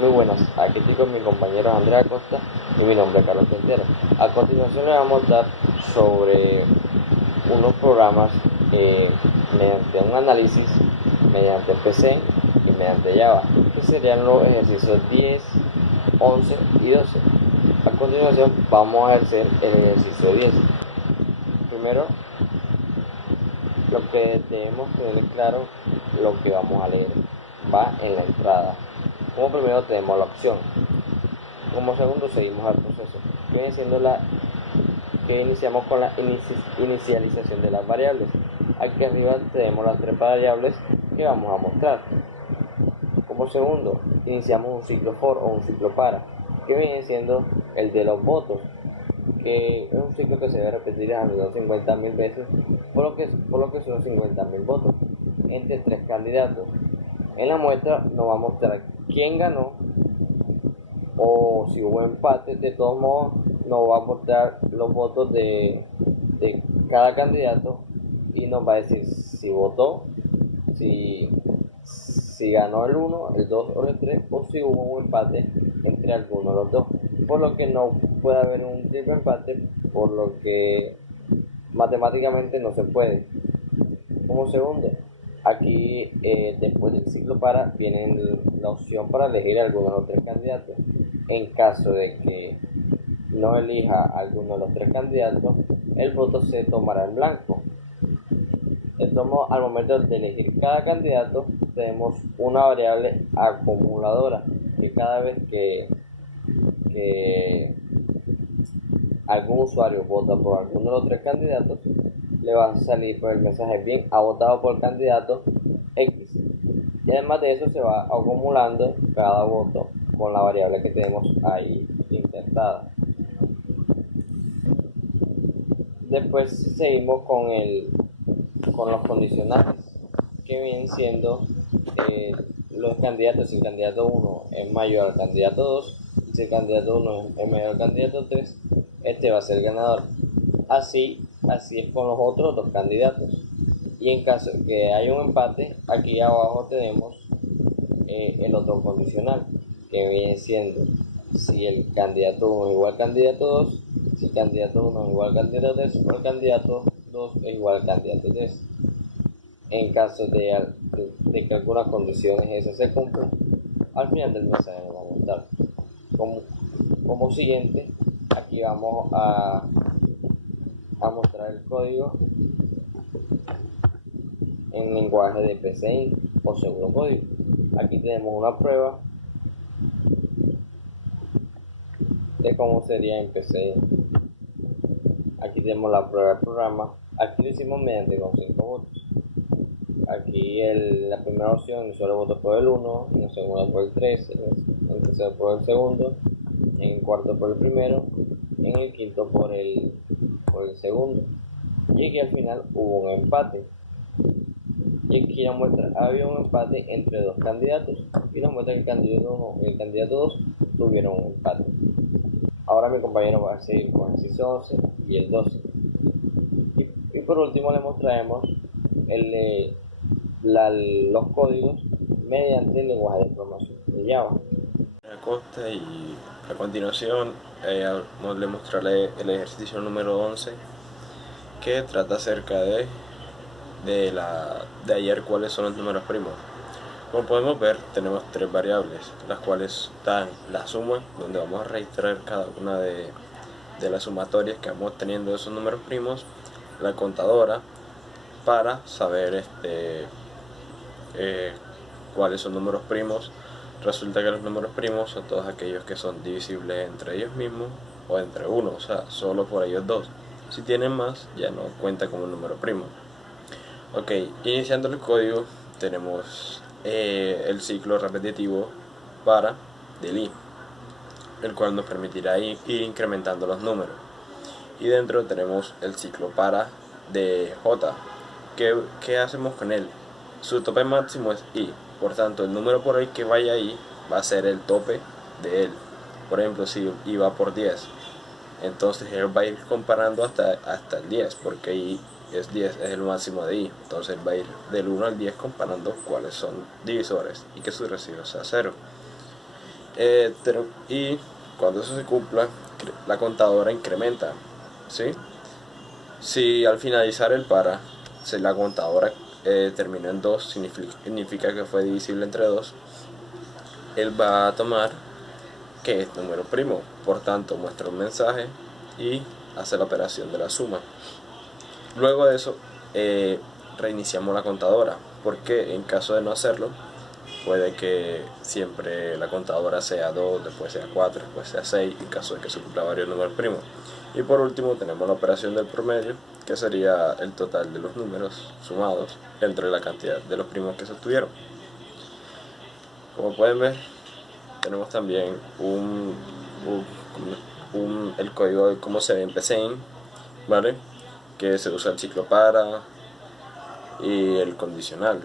Muy buenas, aquí estoy con mi compañero Andrea Acosta y mi nombre es Carlos Quintero. A continuación le vamos a dar sobre unos programas mediante un análisis, mediante PC y mediante Java, que serían los ejercicios 10, 11 y 12. A continuación vamos a hacer el ejercicio 10. Primero, lo que debemos tener claro, lo que vamos a leer, va en la entrada. Como primero tenemos la opción. Como segundo seguimos al proceso, que viene siendo que iniciamos con la inicialización de las variables. Aquí arriba tenemos las tres variables que vamos a mostrar. Como segundo, iniciamos un ciclo for o un ciclo para, que viene siendo el de los votos, que es un ciclo que se debe repetir al menos 50.000 veces, por lo que son 50.000 votos entre tres candidatos. En la muestra nos va a mostrar quién ganó, o si hubo empate. De todos modos nos va a mostrar los votos de cada candidato y nos va a decir si votó, si ganó el 1, el 2 o el 3, o si hubo un empate entre alguno de los dos, por lo que no puede haber un triple empate, por lo que matemáticamente no se puede. Como segundo, aquí después del ciclo para viene la opción para elegir alguno de los tres candidatos. En caso de que no elija alguno de los tres candidatos, el voto se tomará en blanco. Entonces, al momento de elegir cada candidato, tenemos una variable acumuladora, que cada vez que algún usuario vota por alguno de los tres candidatos, le va a salir por el mensaje bien, ha votado por el candidato X. Y además de eso se va acumulando cada voto con la variable que tenemos ahí insertada. Después seguimos con los condicionales, que vienen siendo los candidatos. Si el candidato 1 es mayor al candidato 2, si el candidato 1 es mayor al candidato 3, este va a ser el ganador. Así es con los otros dos candidatos. Y en caso de que haya un empate, aquí abajo tenemos el otro condicional, que viene siendo si el candidato 1 es igual al candidato 2, si el candidato 1 es igual al candidato 3, o el candidato 2 es igual al candidato 3. En caso de que algunas condiciones esas se cumplan, al final del mensaje nos va a mostrar. Como siguiente, aquí vamos a mostrar el código en lenguaje de PCI o seguro código. Aquí tenemos una prueba de cómo sería en PCI. Aquí tenemos la prueba del programa. Aquí lo hicimos mediante con 5 votos. Aquí la primera opción, el solo voto por el 1, en el segundo por el 3, en el tercero por el segundo, en el cuarto por el primero, en el quinto por el segundo. Y aquí al final hubo un empate. Y aquí nos muestra, había un empate entre dos candidatos, y nos muestra que el candidato 1 y el candidato 2 tuvieron un empate. Ahora mi compañero va a seguir con el ejercicio 11 y el 12. Y por último le mostraremos los códigos mediante el lenguaje de programación de Java. Acosta, y a continuación le mostraré el ejercicio número 11, que trata acerca de ayer, cuáles son los números primos. Como podemos ver, tenemos tres variables, las cuales dan la suma, donde vamos a registrar cada una de las sumatorias que vamos teniendo de esos números primos, la contadora, para saber cuáles son números primos. Resulta que los números primos son todos aquellos que son divisibles entre ellos mismos o entre uno, o sea, solo por ellos dos. Si tienen más, ya no cuenta como un número primo. Ok, iniciando el código tenemos el ciclo repetitivo para del i, el cual nos permitirá ir incrementando los números. Y dentro tenemos el ciclo para de j. ¿Qué hacemos con él? Su tope máximo es i, por tanto el número por el que vaya ahí va a ser el tope de él. Por ejemplo, si i va por 10, entonces él va a ir comparando hasta el 10, porque i es 10, es el máximo de i. Entonces va a ir del 1 al 10 comparando cuáles son divisores y que su residuo sea 0. Y cuando eso se cumpla, la contadora incrementa, ¿sí? Si al finalizar el para, si la contadora terminó en 2, significa que fue divisible entre 2, él va a tomar que es número primo, por tanto muestra un mensaje y hace la operación de la suma. Luego de eso reiniciamos la contadora, porque en caso de no hacerlo puede que siempre la contadora sea 2, después sea 4, después sea 6, en caso de que se cumpla varios números primos. Y por último tenemos la operación del promedio, que sería el total de los números sumados entre la cantidad de los primos que se obtuvieron. Como pueden ver, tenemos también el código de cómo se ve en PCIN, ¿vale? Que se usa el ciclo para y el condicional.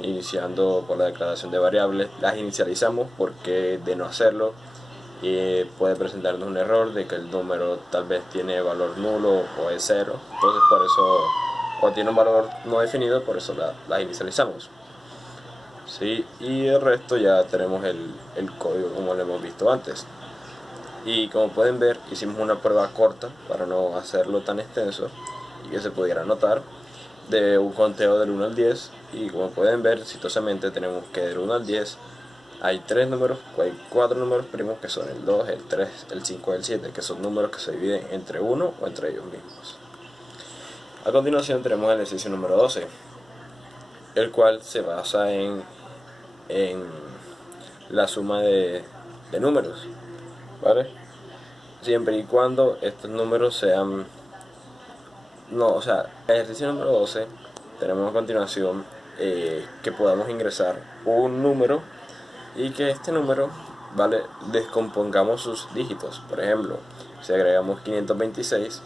Iniciando por la declaración de variables, las inicializamos porque de no hacerlo puede presentarnos un error de que el número tal vez tiene valor nulo o es 0, entonces por eso, o tiene un valor no definido, por eso las inicializamos. ¿Sí? Y el resto ya tenemos el código como lo hemos visto antes. Y como pueden ver, hicimos una prueba corta para no hacerlo tan extenso y que se pudiera notar, de un conteo del 1 al 10. Y como pueden ver, exitosamente tenemos que del 1 al 10 hay 4 números primos, que son el 2, el 3, el 5 y el 7, que son números que se dividen entre uno o entre ellos mismos. A continuación tenemos el ejercicio número 12, el cual se basa en la suma de números, ¿vale? Siempre y cuando estos números sean... No, o sea, el ejercicio número 12 tenemos a continuación que podamos ingresar un número y que este número, ¿vale?, descompongamos sus dígitos. Por ejemplo, si agregamos 526,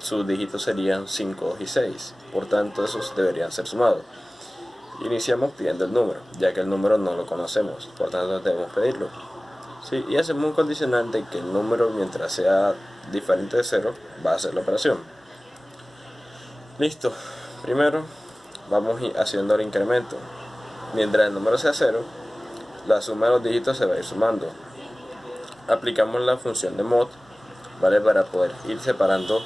sus dígitos serían 5, 2 y 6. Por tanto, esos deberían ser sumados. Iniciamos pidiendo el número, ya que el número no lo conocemos, por tanto debemos pedirlo. ¿Sí? Y hacemos un condicional de que el número, mientras sea diferente de 0, va a hacer la operación. Listo. Primero vamos haciendo el incremento. Mientras el número sea 0, la suma de los dígitos se va a ir sumando. Aplicamos la función de mod, ¿vale?, para poder ir separando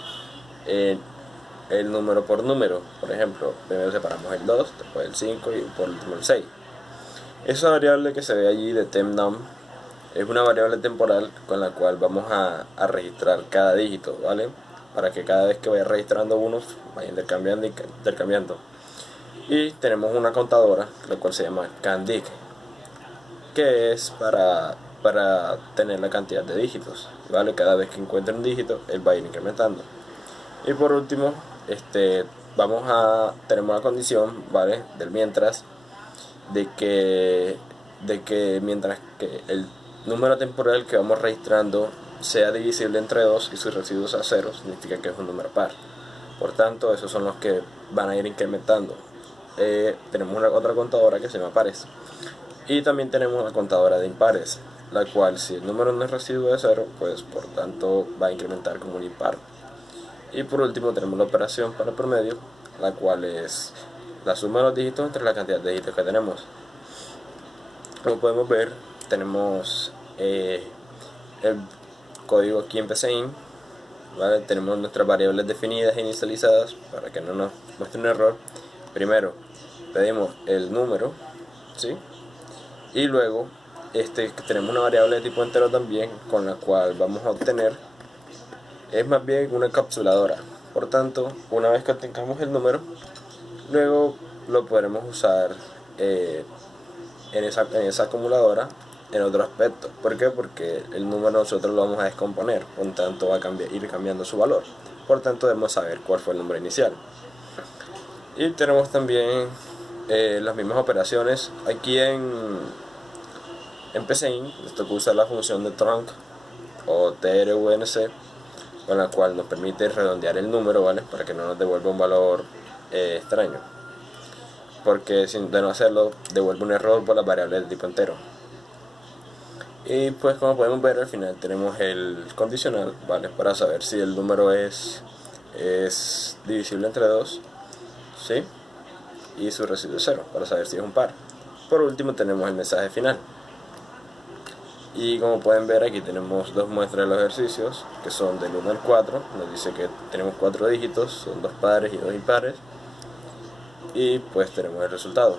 el número por número. Por ejemplo, primero separamos el 2, después el 5 y por último el 6. Esa variable que se ve allí de temnum es una variable temporal con la cual vamos a registrar cada dígito, ¿vale?, para que cada vez que vaya registrando unos vaya intercambiando. Y tenemos una contadora, la cual se llama candic, que es para tener la cantidad de dígitos, ¿vale? Cada vez que encuentre un dígito, él va a ir incrementando. Y por último, tenemos la condición, ¿vale?, del mientras, de que mientras que el número temporal que vamos registrando sea divisible entre 2 y sus residuos a 0, significa que es un número par. Por tanto, esos son los que van a ir incrementando. Tenemos otra contadora que se llama pares. Y también tenemos una contadora de impares, la cual, si el número no es residuo de 0, pues por tanto va a incrementar como un impar. Y por último tenemos la operación para el promedio, la cual es la suma de los dígitos entre la cantidad de dígitos que tenemos. Como podemos ver, tenemos el código aquí en PCIN, ¿vale? Tenemos nuestras variables definidas e inicializadas para que no nos muestre un error. Primero pedimos el número, ¿sí? Y luego tenemos una variable de tipo entero también, con la cual vamos a obtener, es más bien una encapsuladora. Por tanto, una vez que obtengamos el número, luego lo podremos usar en esa acumuladora en otro aspecto. ¿Por qué? Porque el número nosotros lo vamos a descomponer, por tanto va a ir cambiando su valor. Por tanto debemos saber cuál fue el número inicial. Y tenemos también las mismas operaciones aquí en PCIN. Esto que usa la función de trunc o trunc, con la cual nos permite redondear el número, ¿vale?, para que no nos devuelva un valor extraño, porque de no hacerlo devuelve un error por las variables de tipo entero. Y pues, como podemos ver, al final tenemos el condicional, ¿vale?, para saber si el número es divisible entre 2, ¿sí?, y su residuo es 0, para saber si es un par. Por último tenemos el mensaje final. Y como pueden ver, aquí tenemos dos muestras de los ejercicios, que son del 1 al 4. Nos dice que tenemos 4 dígitos, son 2 pares y 2 impares. Y pues tenemos el resultado.